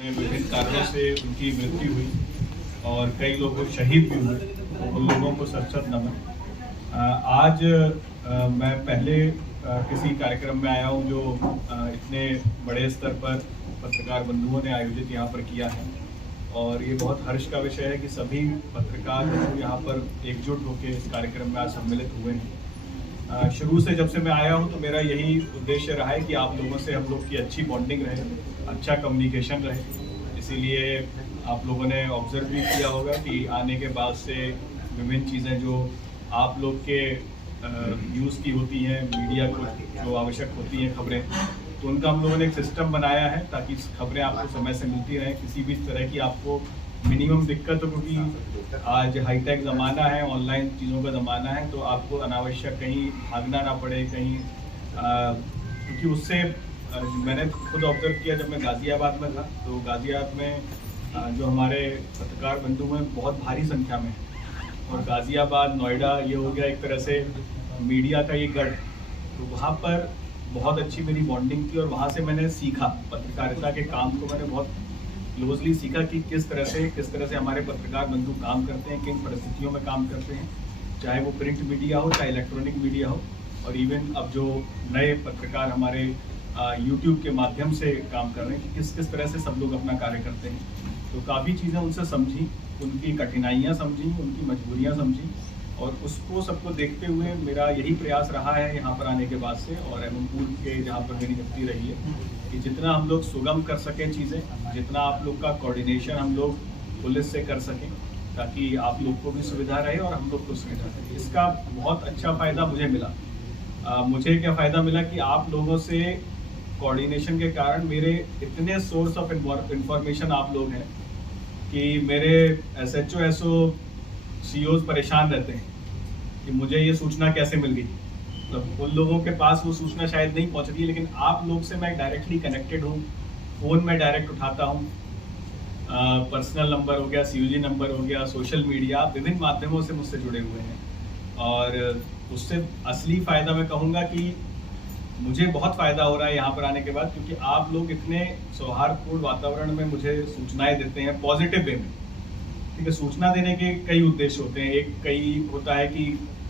विभिन्न कारणों से उनकी मृत्यु हुई और कई लोग शहीद भी हुए, तो उन लोगों को सशक्त नमन। आज मैं पहले किसी कार्यक्रम में आया हूं जो इतने बड़े स्तर पर पत्रकार बंधुओं ने आयोजित यहाँ पर किया है, और ये बहुत हर्ष का विषय है कि सभी पत्रकार यहाँ पर एकजुट होकर इस कार्यक्रम में आज सम्मिलित हुए हैं। शुरू से जब से मैं आया हूँ तो मेरा यही उद्देश्य रहा है कि आप लोगों से हम लोग की अच्छी बॉन्डिंग रहे, अच्छा कम्युनिकेशन रहे। इसीलिए आप लोगों ने ऑब्जर्व भी किया होगा कि आने के बाद से विभिन्न चीज़ें जो आप लोग के यूज़ की होती हैं, मीडिया को जो आवश्यक होती हैं खबरें, तो उनका हम लोगों ने एक सिस्टम बनाया है ताकि खबरें आपको समय से मिलती रहें, किसी भी तरह की आपको मिनिमम दिक्कत हो, क्योंकि आज हाईटेक ज़माना है, ऑनलाइन चीज़ों का ज़माना है, तो आपको अनावश्यक कहीं भागना ना पड़े कहीं, क्योंकि उससे मैंने खुद ऑब्जर्व किया जब मैं गाज़ियाबाद में था, तो गाज़ियाबाद में जो हमारे पत्रकार बंधु हैं बहुत भारी संख्या में, और गाज़ियाबाद नोएडा ये हो गया एक तरह से मीडिया का ये गढ़, तो वहाँ पर बहुत अच्छी मेरी बॉन्डिंग थी और वहाँ से मैंने सीखा पत्रकारिता के काम को, मैंने बहुत क्लोजली सीखा कि किस तरह से हमारे पत्रकार बंधु काम करते हैं, किन परिस्थितियों में काम करते हैं, चाहे वो प्रिंट मीडिया हो चाहे इलेक्ट्रॉनिक मीडिया हो, और इवन अब जो नए पत्रकार हमारे यूट्यूब के माध्यम से काम कर रहे हैं कि किस किस तरह से सब लोग अपना कार्य करते हैं। तो काफ़ी चीज़ें उनसे समझी, उनकी कठिनाइयाँ समझी, उनकी मजबूरियाँ समझी, और उसको सबको देखते हुए मेरा यही प्रयास रहा है यहाँ पर आने के बाद से, और एमएमपुर के जहाँ पर मेरी नियुक्ति रही है कि जितना हम लोग सुगम कर सकें चीज़ें, जितना आप लोग का कोऑर्डिनेशन हम लोग पुलिस से कर सकें, ताकि आप लोग को भी सुविधा रहे और हम लोग को सुविधा रहे। इसका बहुत अच्छा फ़ायदा मुझे मिला। मुझे क्या फ़ायदा मिला कि आप लोगों से कोऑर्डिनेशन के कारण मेरे इतने सोर्स ऑफ इंफॉर्मेशन आप लोग हैं कि मेरे SHO SO CEOs परेशान रहते हैं कि मुझे ये सूचना कैसे मिल गई। मतलब उन लोगों के पास वो सूचना शायद नहीं पहुंच रही, लेकिन आप लोग से मैं डायरेक्टली कनेक्टेड हूँ, फ़ोन में डायरेक्ट उठाता हूँ, पर्सनल नंबर हो गया, CUG नंबर हो गया, सोशल मीडिया, विभिन्न माध्यमों से मुझसे जुड़े हुए हैं। और उससे असली फ़ायदा मैं कहूँगा कि मुझे बहुत फ़ायदा हो रहा है यहाँ पर आने के बाद, क्योंकि आप लोग इतने सौहार्दपूर्ण वातावरण में मुझे सूचनाएँ देते हैं पॉजिटिव वे में। ठीक है, सूचना देने के कई उद्देश्य होते हैं। कई होता है कि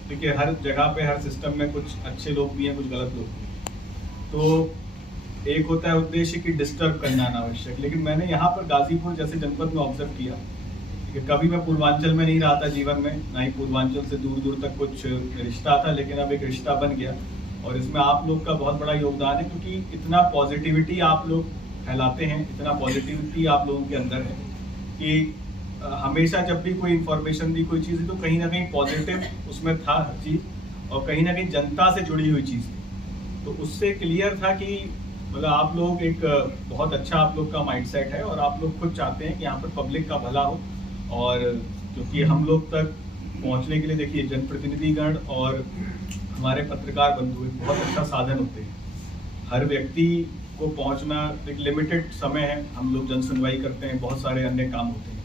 देखिए हर जगह पे हर सिस्टम में कुछ अच्छे लोग भी हैं, कुछ गलत लोग भी हैं। तो एक होता है उद्देश्य कि डिस्टर्ब करना अनावश्यक, लेकिन मैंने यहाँ पर गाजीपुर जैसे जनपद में ऑब्जर्व किया कि कभी मैं पूर्वांचल में नहीं रहा था जीवन में, ना ही पूर्वांचल से दूर दूर तक कुछ रिश्ता था, लेकिन अब एक रिश्ता बन गया, और इसमें आप लोग का बहुत बड़ा योगदान है, क्योंकि इतना पॉजिटिविटी आप लोग फैलाते हैं, इतना पॉजिटिविटी आप लोगों के अंदर है कि हमेशा जब भी कोई इन्फॉर्मेशन दी कोई चीज़ तो कहीं ना कहीं पॉजिटिव उसमें था हर चीज़, और कहीं ना कहीं जनता से जुड़ी हुई चीज़ थी। तो उससे क्लियर था कि मतलब आप लोग एक बहुत अच्छा आप लोग का माइंडसेट है, और आप लोग खुद चाहते हैं कि यहाँ पर पब्लिक का भला हो। और क्योंकि हम लोग तक पहुँचने के लिए देखिए जनप्रतिनिधिगण और हमारे पत्रकार बंधु एक बहुत अच्छा साधन होते हैं। हर व्यक्ति को पहुँचना एक लिमिटेड समय है, हम लोग जन सुनवाई करते हैं, बहुत सारे अन्य काम होते हैं,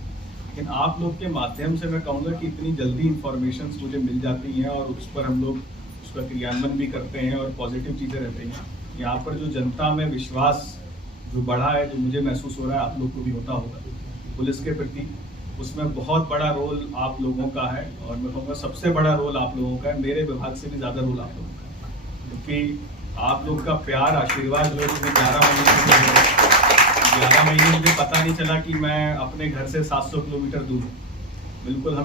लेकिन आप लोग के माध्यम से मैं कहूँगा कि इतनी जल्दी इन्फॉर्मेशन मुझे मिल जाती हैं, और उस पर हम लोग उसका क्रियान्वयन भी करते हैं और पॉजिटिव चीज़ें रहती हैं। यहाँ पर जो जनता में विश्वास जो बढ़ा है, जो मुझे महसूस हो रहा है, आप लोग को भी होता होगा पुलिस के प्रति, उसमें बहुत बड़ा रोल आप लोगों का है, और मैं कहूँगा सबसे बड़ा रोल आप लोगों का है, मेरे विभाग से भी ज़्यादा रोल आप लोगों का है, क्योंकि आप लोग का प्यार आशीर्वाद जो 11 महीने मुझे पता नहीं चला कि मैं अपने घर से 700 किलोमीटर दूर हूँ। बिल्कुल हम